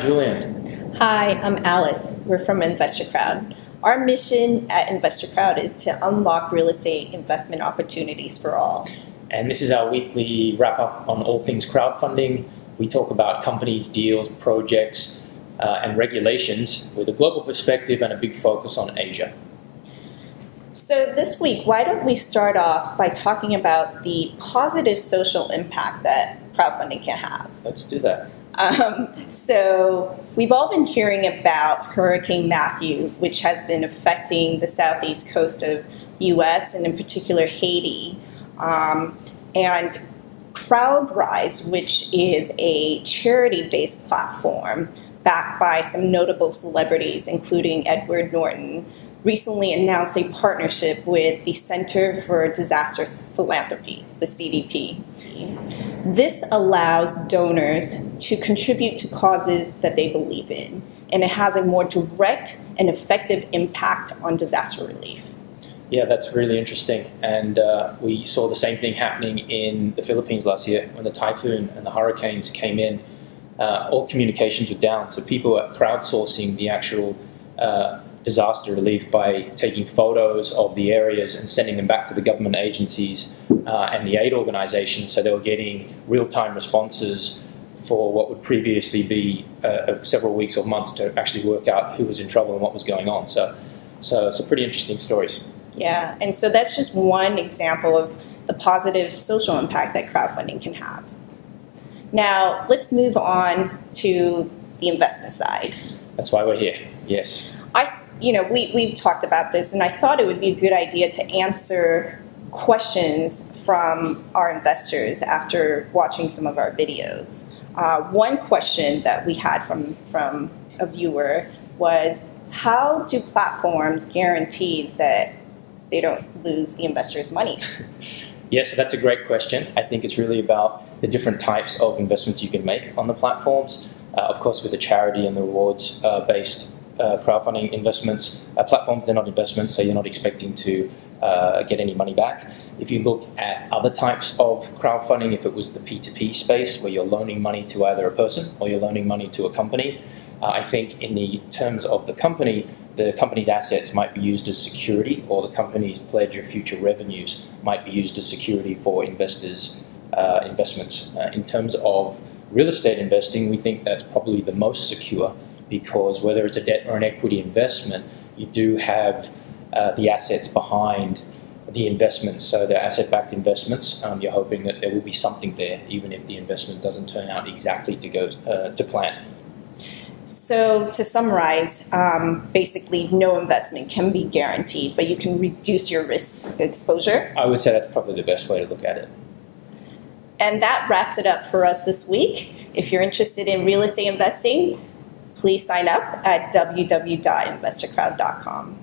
I'm Julian. Hi, I'm Alice. We're from InvestaCrowd. Our mission at InvestaCrowd is to unlock real estate investment opportunities for all. And this is our weekly wrap-up on all things crowdfunding. We talk about companies, deals, projects, and regulations with a global perspective and a big focus on Asia. So this week, why don't we start off by talking about the positive social impact that crowdfunding can have? Let's do that. So we've all been hearing about Hurricane Matthew, which has been affecting the southeast coast of U.S. and in particular Haiti. And Crowdrise, which is a charity-based platform backed by some notable celebrities, including Edward Norton, recently announced a partnership with the Center for Disaster Philanthropy, the CDP. This allows donors to contribute to causes that they believe in, and it has a more direct and effective impact on disaster relief. Yeah, that's really interesting. And we saw the same thing happening in the Philippines last year when the typhoon and the hurricanes came in. All communications were down, so people were crowdsourcing the actual disaster relief by taking photos of the areas and sending them back to the government agencies and the aid organizations, so they were getting real-time responses for what would previously be several weeks or months to actually work out who was in trouble and what was going on. So some pretty interesting stories. Yeah, and so that's just one example of the positive social impact that crowdfunding can have. Now, let's move on to the investment side. That's why we're here, yes. We've talked about this, and I thought it would be a good idea to answer questions from our investors after watching some of our videos. One question that we had from a viewer was, how do platforms guarantee that they don't lose the investors' money? Yes, that's a great question. I think it's really about the different types of investments you can make on the platforms. Of course, with the charity and the rewards-based crowdfunding investments, platforms, they're not investments, so you're not expecting to get any money back. If you look at other types of crowdfunding, if it was the P2P space where you're loaning money to either a person or you're loaning money to a company, I think in the terms of the company's assets might be used as security, or the company's pledge of future revenues might be used as security for investors' investments. In terms of real estate investing, we think that's probably the most secure, because whether it's a debt or an equity investment, you do have the assets behind the investments. So they're asset-backed investments. You're hoping that there will be something there, even if the investment doesn't turn out exactly to go to plan. So to summarize, basically no investment can be guaranteed, but you can reduce your risk exposure. I would say that's probably the best way to look at it. And that wraps it up for us this week. If you're interested in real estate investing, please sign up at www.investacrowd.com.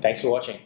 Thanks for watching.